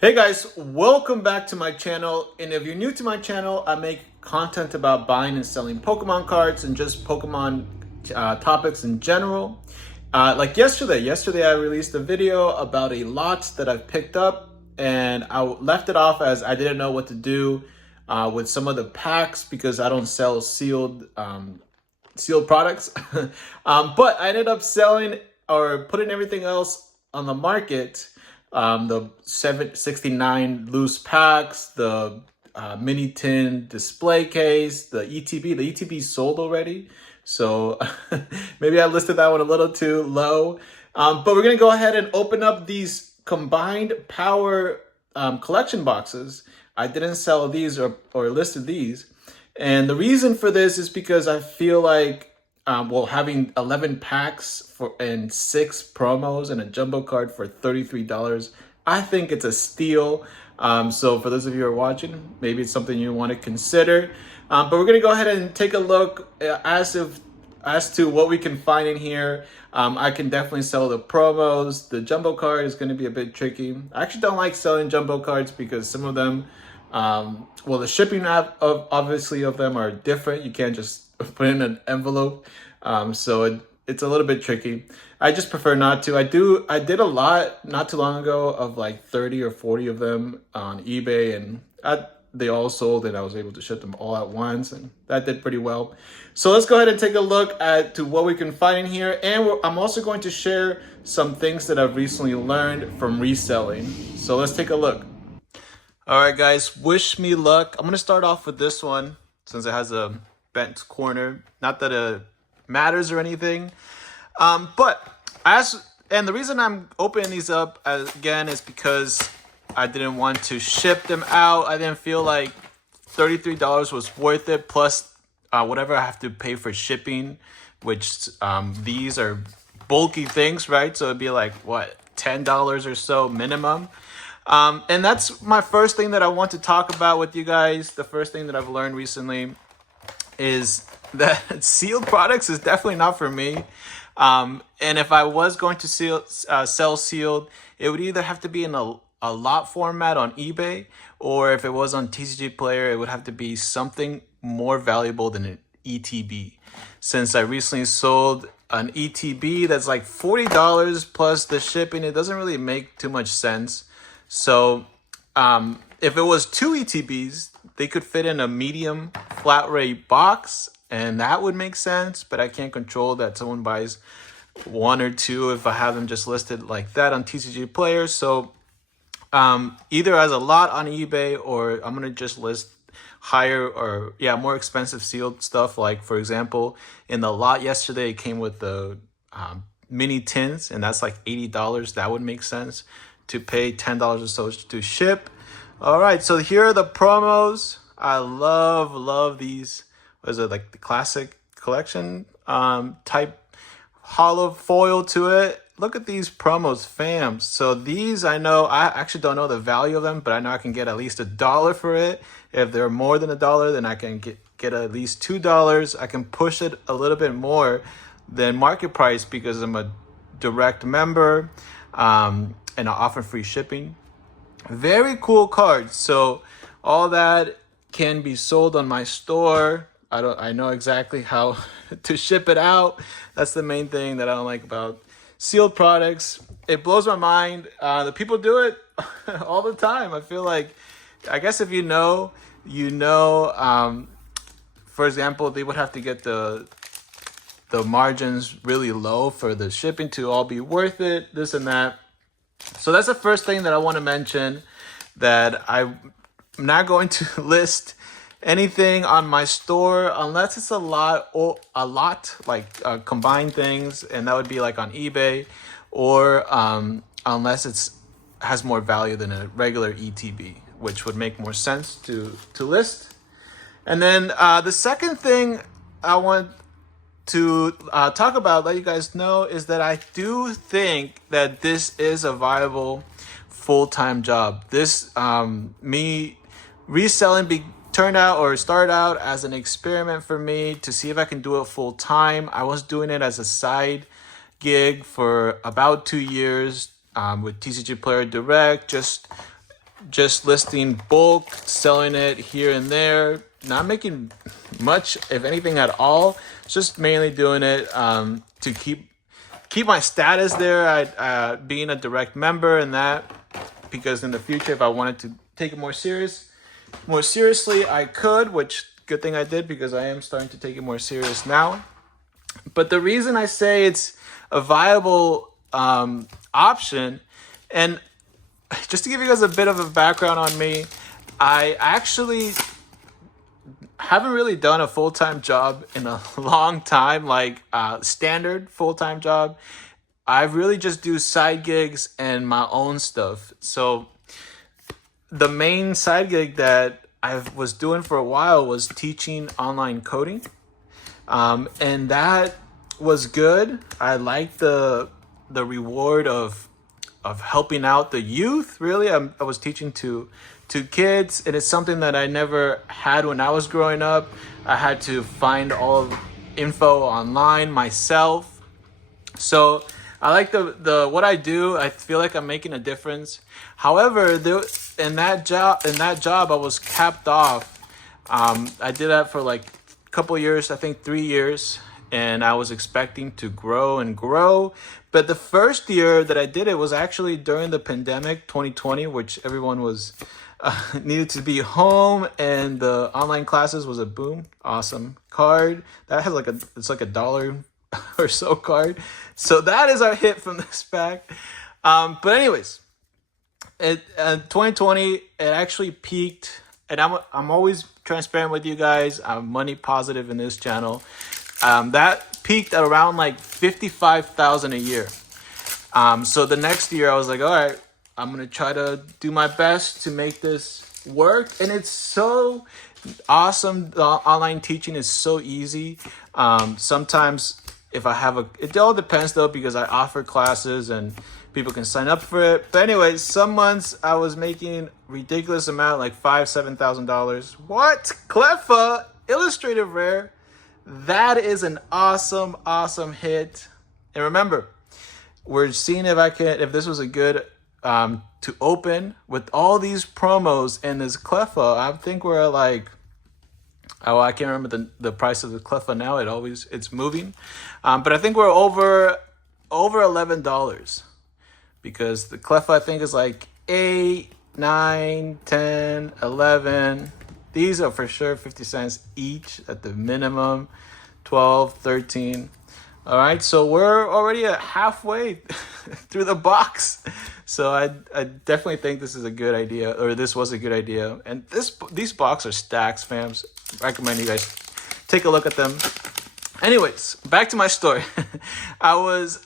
Hey guys, welcome back to my channel. And if you're new to my channel, I make content about buying and selling Pokemon cards and just Pokemon topics in general. Like yesterday I released a video about a lot that I've picked up, and I left it off as I didn't know what to do with some of the packs because I don't sell sealed products. But I ended up selling or putting everything else on the market. The 769 loose packs, the mini tin display case, the ETB. The ETB sold already, so maybe I listed that one a little too low. But we're gonna go ahead and open up these combined power collection boxes. I didn't sell these or listed these. And the reason for this is because I feel like, having 11 packs and 6 promos and a jumbo card for $33, I think it's a steal. So for those of you who are watching, maybe it's something you want to consider. But we're gonna go ahead and take a look as to what we can find in here. I can definitely sell the promos. The jumbo card is going to be a bit tricky. I actually don't like selling jumbo cards because some of them, the shipping obviously of them are different. You can't just put in an envelope. It's a little bit tricky. I just prefer not to. I did a lot not too long ago of like 30 or 40 of them on eBay, and they all sold, and I was able to ship them all at once, and that did pretty well. So let's go ahead and take a look to what we can find in here. And I'm also going to share some things that I've recently learned from reselling. So let's take a look. All right, guys, wish me luck. I'm going to start off with this one since it has a bent corner. Not that it matters or anything. And the reason I'm opening these up again is because I didn't want to ship them out. I didn't feel like $33 was worth it, plus whatever I have to pay for shipping, which these are bulky things, right? So it'd be like, what, $10 or so minimum. And that's my first thing that I want to talk about with you guys. The first thing that I've learned recently is that sealed products is definitely not for me. And if I was going to sell sealed, it would either have to be in a lot format on eBay, or if it was on TCG Player, it would have to be something more valuable than an ETB. Since I recently sold an ETB that's like $40 plus the shipping, it doesn't really make too much sense. So if it was 2 ETBs, they could fit in a medium flat rate box, and that would make sense, but I can't control that someone buys 1 or 2 if I have them just listed like that on TCG Player. So either as a lot on eBay, or I'm gonna just list more expensive sealed stuff. Like, for example, in the lot yesterday, it came with the mini tins, and that's like $80. That would make sense to pay $10 or so to ship. All right, so here are the promos. I love these. What is it, like the classic collection type hollow foil to it? Look at these promos, fam. So these, I actually don't know the value of them, but I know I can get at least $1 for it. If they're more than $1, then I can get at least $2. I can push it a little bit more than market price because I'm a direct member, and I offer free shipping. Very cool cards. So all that can be sold on my store. I know exactly how to ship it out. That's the main thing that I don't like about sealed products. It blows my mind. The people do it all the time. I feel like, I guess if you know, for example, they would have to get the margins really low for the shipping to all be worth it, this and that. So that's the first thing that I want to mention, that I'm not going to list anything on my store unless it's a lot like combined things, and that would be like on eBay, or unless it's has more value than a regular ETB, which would make more sense to list. And then the second thing I want to talk about, let you guys know, is that I do think that this is a viable full-time job. This me reselling started out as an experiment for me to see if I can do it full time. I was doing it as a side gig for about 2 years with TCG Player Direct, just just listing bulk, selling it here and there, not making much, if anything at all. Just mainly doing it to keep my status there. Being a direct member and that, because in the future, if I wanted to take it more seriously, I could. Which good thing I did, because I am starting to take it more serious now. But the reason I say it's a viable option, and just to give you guys a bit of a background on me, I actually haven't really done a full-time job in a long time, like standard full-time job. I really just do side gigs and my own stuff. So the main side gig that I was doing for a while was teaching online coding. And that was good. I liked the reward of helping out the youth. Really, I was teaching to kids, and it's something that I never had when I was growing up. I had to find all of info online myself. So I like the what I do. I feel like I'm making a difference. However, in that job, I was capped off. I did that for like a couple years, I think 3 years, and I was expecting to grow and grow. But the first year that I did it was actually during the pandemic, 2020, which everyone was needed to be home, and the online classes was a boom. Awesome card that has it's like $1 or so card. So that is our hit from this pack. But anyways, 2020 it actually peaked, and I'm always transparent with you guys. I'm money positive in this channel. That peaked at around like 55,000 a year. So the next year I was like, all right, I'm gonna try to do my best to make this work, and it's so awesome. The online teaching is so easy. Sometimes if I have it all depends though, because I offer classes and people can sign up for it. But anyways, some months I was making ridiculous amount, like $5,000-$7,000. What? Cleffa Illustrative Rare. That is an awesome hit. And remember, we're seeing if this was a good to open with all these promos and this Cleffa. I think we're at like, I can't remember the price of the Cleffa now. It's moving, but I think we're over $11, because the Cleffa I think is like 8, 9, 10, 11. These are for sure 50 cents each at the minimum. 12, 13. All right, so we're already at halfway through the box. So I definitely think this is a good idea, or this was a good idea. And these boxes are stacks, fams. Recommend you guys take a look at them. Anyways, back to my story. I was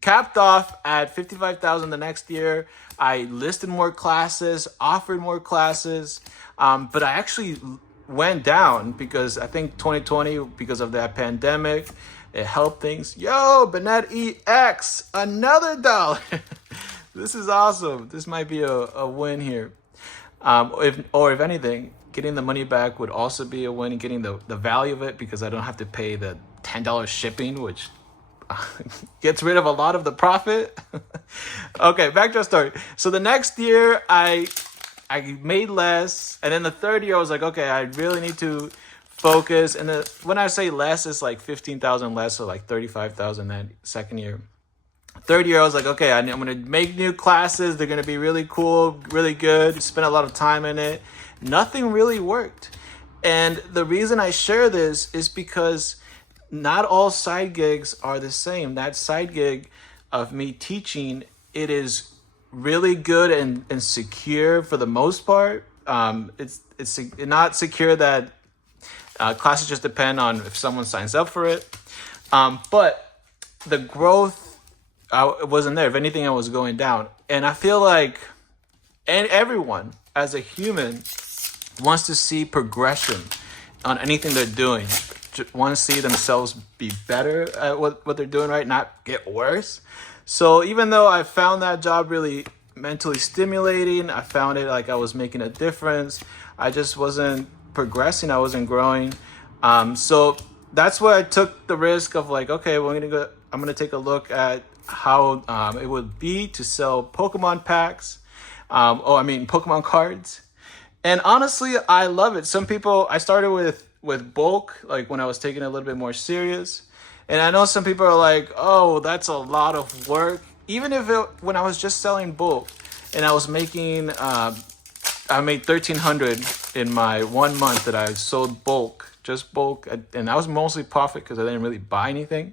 capped off at 55,000 the next year. I listed more classes, offered more classes, but I actually went down because I think 2020, because of that pandemic, it helped things. Yo, Bennett EX, another $1. This is awesome. This might be a win here. If anything, getting the money back would also be a win, getting the value of it, because I don't have to pay the $10 shipping, which gets rid of a lot of the profit. Okay, back to our story. So the next year I made less, and then the third year I was like, okay, I really need to focus. And when I say less, it's like 15,000 less, so like 35,000 that second year. Third year I was like, okay, I'm gonna make new classes. They're gonna be really cool, really good. Spend a lot of time in it. Nothing really worked. And the reason I share this is because not all side gigs are the same. That side gig of me teaching, it is really good and secure for the most part. It's not secure that classes just depend on if someone signs up for it. But the growth wasn't there. If anything, it was going down. And I feel like everyone as a human wants to see progression on anything they're doing. Want to see themselves be better at what they're doing, right? Not get worse. So even though I found that job really mentally stimulating, I found it like I was making a difference, I just wasn't progressing. I wasn't growing. So that's why I took the risk of like, okay, I'm gonna take a look at how it would be to sell Pokemon packs. Pokemon cards. And honestly, I love it. Some people, I started with bulk, like when I was taking it a little bit more serious. And I know some people are like, oh, that's a lot of work. Even if when I was just selling bulk and I was making, I made 1,300 in my 1 month that I sold bulk, just bulk. And that was mostly profit because I didn't really buy anything.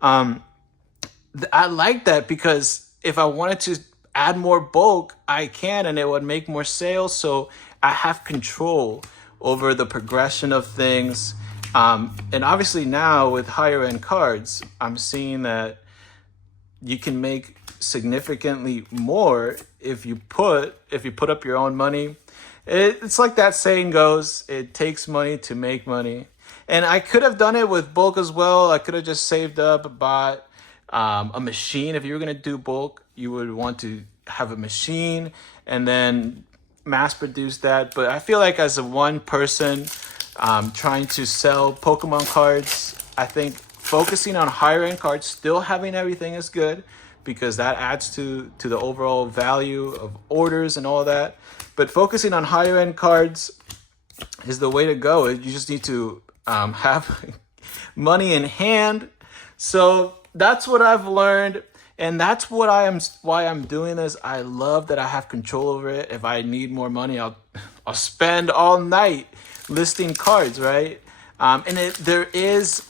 I like that because if I wanted to add more bulk, I can, and it would make more sales. So I have control over the progression of things. And obviously now with higher end cards, I'm seeing that you can make significantly more if you put up your own money. It's like that saying goes, it takes money to make money. And I could have done it with bulk as well. I could have just saved up, bought a machine. If you were going to do bulk, you would want to have a machine and then mass produce that. But I feel like as a one person trying to sell Pokemon cards, I think focusing on higher end cards, still having everything is good because that adds to the overall value of orders and all that. But focusing on higher end cards is the way to go. You just need to have money in hand. So that's what I've learned, and that's why I'm doing this. I love that I have control over it. If I need more money, I'll spend all night listing cards, right? And it is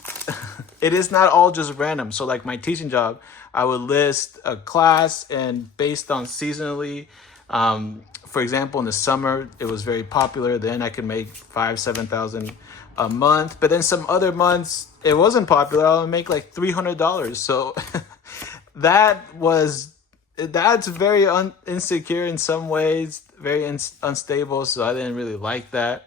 not all just random. So like my teaching job, I would list a class, and based on seasonally, for example, in the summer, it was very popular. Then I could make 5,000-7,000 a month. But then some other months, it wasn't popular. I'll make like $300. So that's very insecure in some ways, very unstable. So I didn't really like that.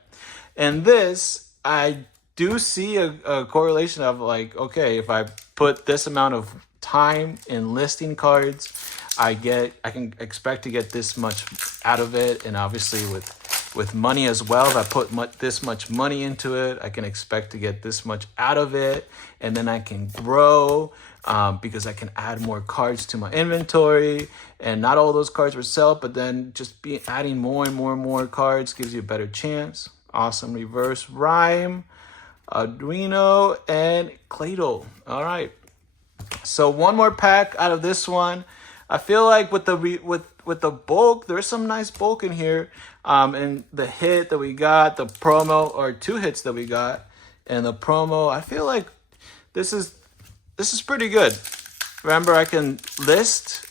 And this, I do see a correlation of like, okay, if I put this amount of time in listing cards, I can expect to get this much out of it. And obviously with money as well, if I put this much money into it, I can expect to get this much out of it. And then I can grow because I can add more cards to my inventory. And not all those cards will sell, but then just adding more and more and more cards gives you a better chance. Awesome reverse rhyme, Arduino, and Cladle. All right. So one more pack out of this one. I feel like with the bulk, there's some nice bulk in here. And the hit that we got, the promo, or 2 hits that we got, and the promo, I feel like this is pretty good. Remember, I can list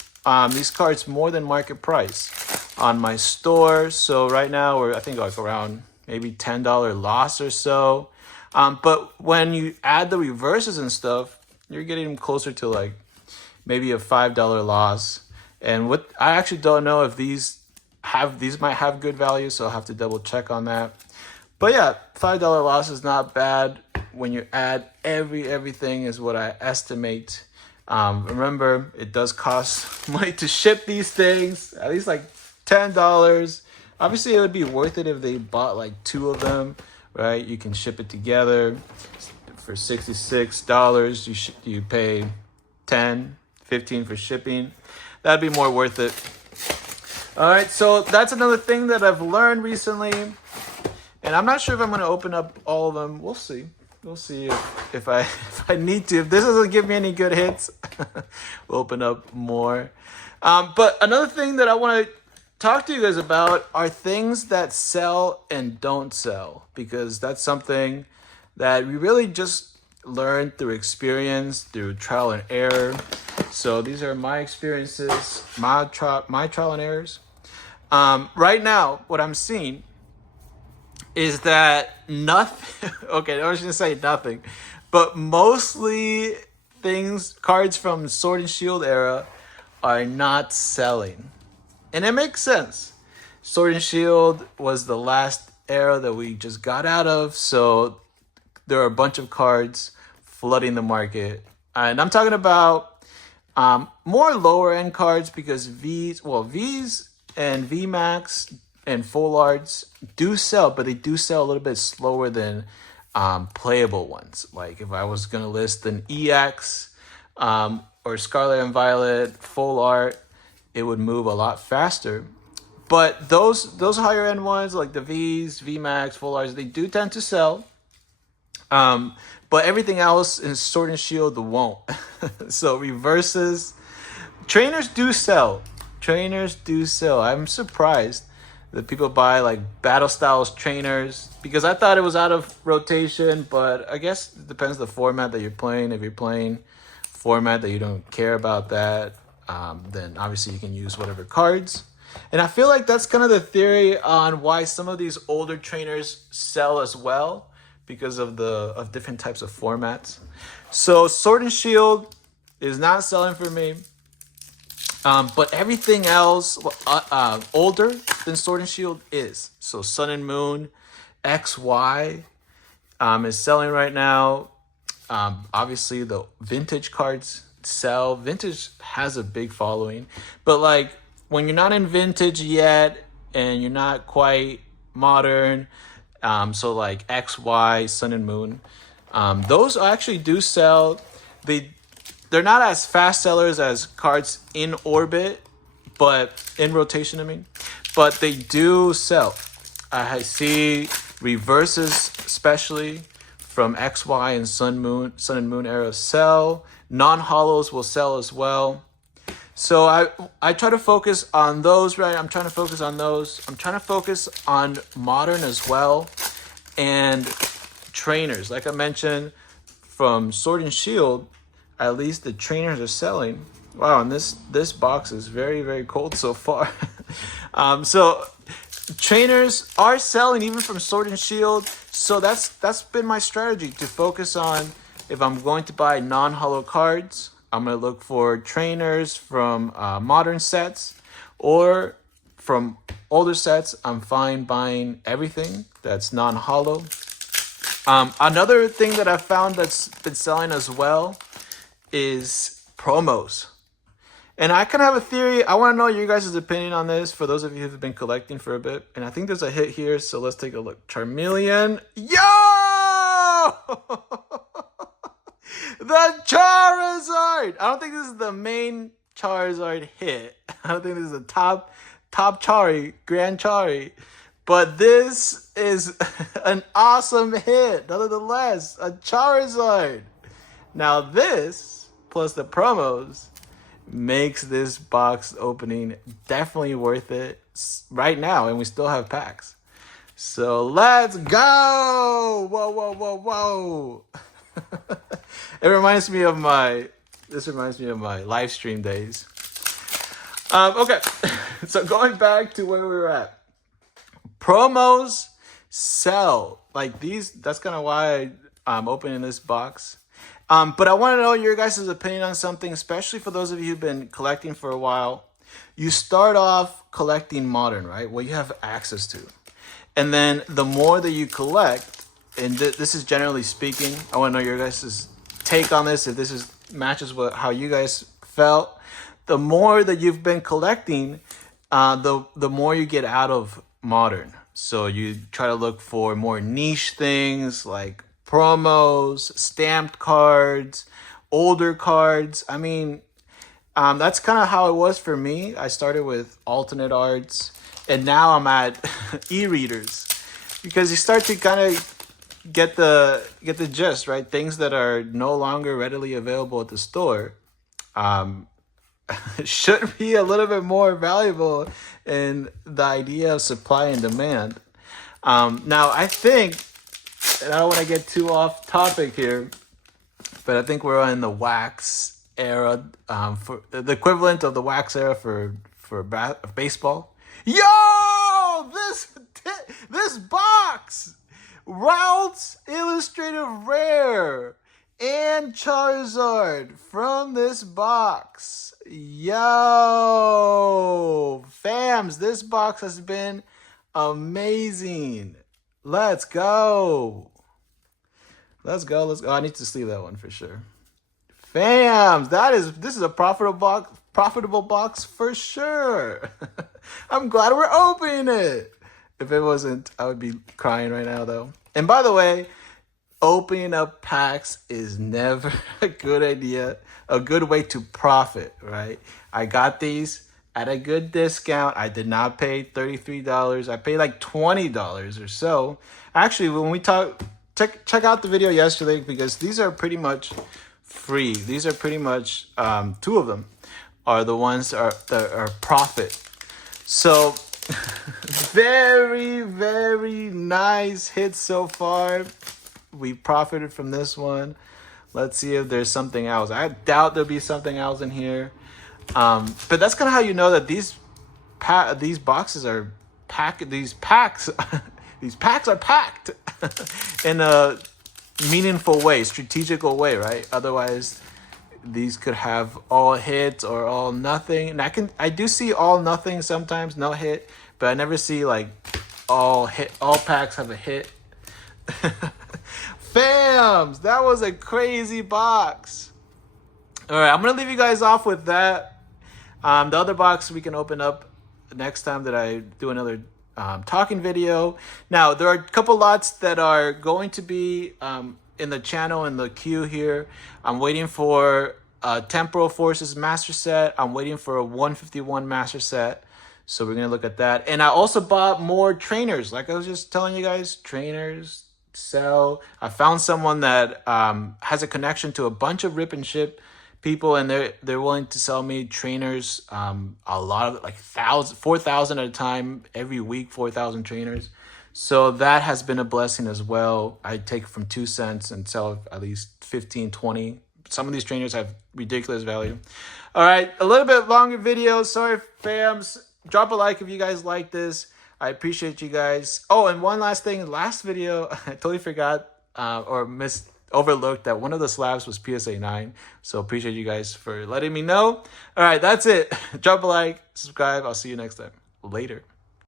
these cards more than market price on my store. So right now we're, I think, like around maybe $10 loss or so. But when you add the reverses and stuff, you're getting them closer to like maybe a $5 loss. And what I actually don't know if these might have good value, so I'll have to double check on that. But yeah, $5 loss is not bad when you add everything is what I estimate. Remember, it does cost money to ship these things, at least like $10. Obviously, it would be worth it if they bought like 2 of them, right? You can ship it together for $66. You pay $10-15 for shipping. That'd be more worth it. All right, so that's another thing that I've learned recently, and I'm not sure if I'm going to open up all of them. We'll see. We'll see if I need to. If this doesn't give me any good hits, we'll open up more. But another thing that I want to talk to you guys about are things that sell and don't sell, because that's something that we really just learn through experience, through trial and error. So these are my experiences, my trial and errors. Right now, what I'm seeing is that nothing, okay, I was going to say nothing, but mostly cards from Sword and Shield era are not selling. And it makes sense. Sword and Shield was the last era that we just got out of, so there are a bunch of cards flooding the market. And I'm talking about more lower end cards, because V's and VMAX and Full Arts do sell, but they do sell a little bit slower than playable ones. Like if I was going to list an EX or Scarlet and Violet Full Art, it would move a lot faster. But those higher end ones like the V's, V Max, Full Arts, they do tend to sell. But everything else in Sword and Shield won't. So reverses, trainers do sell. Trainers do sell. I'm surprised that people buy like Battle Styles trainers because I thought it was out of rotation, but I guess it depends the format that you're playing. If you're playing format that you don't care about that, then obviously you can use whatever cards. And I feel like that's kind of the theory on why some of these older trainers sell as well because of different types of formats. So Sword and Shield is not selling for me. But everything else older than Sword and Shield is. So Sun and Moon, XY is selling right now. Obviously, the vintage cards sell. Vintage has a big following. But like when you're not in vintage yet and you're not quite modern, so like XY, Sun and Moon, those actually do sell. They're not as fast sellers as cards in orbit, but in rotation, I mean. But they do sell. I see reverses, especially from XY and Sun and Moon era sell. Non-holos will sell as well. So I try to focus on those, right? I'm trying to focus on those. I'm trying to focus on modern as well. And trainers, like I mentioned, from Sword and Shield, at least the trainers are selling. Wow, and this box is very, very cold so far. So trainers are selling even from Sword and Shield. So that's been my strategy, to focus on, if I'm going to buy non-holo cards, I'm going to look for trainers from modern sets, or from older sets, I'm fine buying everything that's non-holo. Another thing that I found that's been selling as well is promos. And I kind of have a theory. I want to know your guys' opinion on this, for those of you who've been collecting for a bit. And I think there's a hit here, so let's take a look. Charmeleon. Yo! The Charizard! I don't think this is the main Charizard hit. I don't think this is the top Chari, Grand Chari. But this is an awesome hit, nonetheless. A Charizard. Now this, plus the promos, makes this box opening definitely worth it right now, and we still have packs. So let's go! Whoa, whoa, whoa, whoa! This reminds me of my live stream days. Okay, so going back to where we were at. Promos sell. Like these, that's kind of why I'm opening this box. But I want to know your guys' opinion on something, especially for those of you who've been collecting for a while. You start off collecting modern, right? What you have access to. And then the more that you collect, and this is generally speaking, I want to know your guys' take on this, if this matches how you guys felt. The more that you've been collecting, the more you get out of modern. So you try to look for more niche things like promos, stamped cards, older cards. I mean, that's kind of how it was for me. I started with alternate arts, and now I'm at e-readers, because you start to kind of get the gist, right? Things that are no longer readily available at the store should be a little bit more valuable in the idea of supply and demand. Now, I think, and I don't want to get too off topic here, but I think we're in the wax era, for the equivalent of the wax era for baseball. Yo, this box, Routes Illustrative Rare and Charizard from this box. Yo, fams, this box has been amazing. Let's go. Let's go. I need to sleeve that one for sure. Fams, this is a profitable box for sure. I'm glad we're opening it. If it wasn't, I would be crying right now though. And by the way, opening up packs is never a good idea, a good way to profit, right? I got these at a good discount. I did not pay $33. I paid like $20 or so. Actually, when we check out the video yesterday, because these are pretty much free. These are pretty much, two of them are the ones that are profit. So very, very nice hit so far. We profited from this one. Let's see if there's something else. I doubt there'll be something else in here. But that's kind of how you know that these boxes are packed. These packs are packed in a meaningful way, strategical way, right? Otherwise, these could have all hits or all nothing. And I do see all nothing sometimes, no hit, but I never see like all packs have a hit. Fams, that was a crazy box. All right, I'm gonna leave you guys off with that. The other box we can open up next time that I do another talking video. Now, there are a couple lots that are going to be in the channel in the queue here. I'm waiting for a Temporal Forces master set. I'm waiting for a 151 master set. So we're gonna look at that. And I also bought more trainers. Like I was just telling you guys, trainers sell. I found someone that has a connection to a bunch of rip and ship people, and they're willing to sell me trainers, a lot of like 4,000 at a time every week, 4,000 trainers. So that has been a blessing as well. I take from 2 cents and sell at least 15, 20. Some of these trainers have ridiculous value. All right, a little bit longer video. Sorry, fams. Drop a like if you guys like this. I appreciate you guys. Oh, and one last thing. Last video, I totally forgot overlooked that one of the slabs was PSA 9. So appreciate you guys for letting me know. All right, that's it. Drop a like, subscribe. I'll see you next time. Later.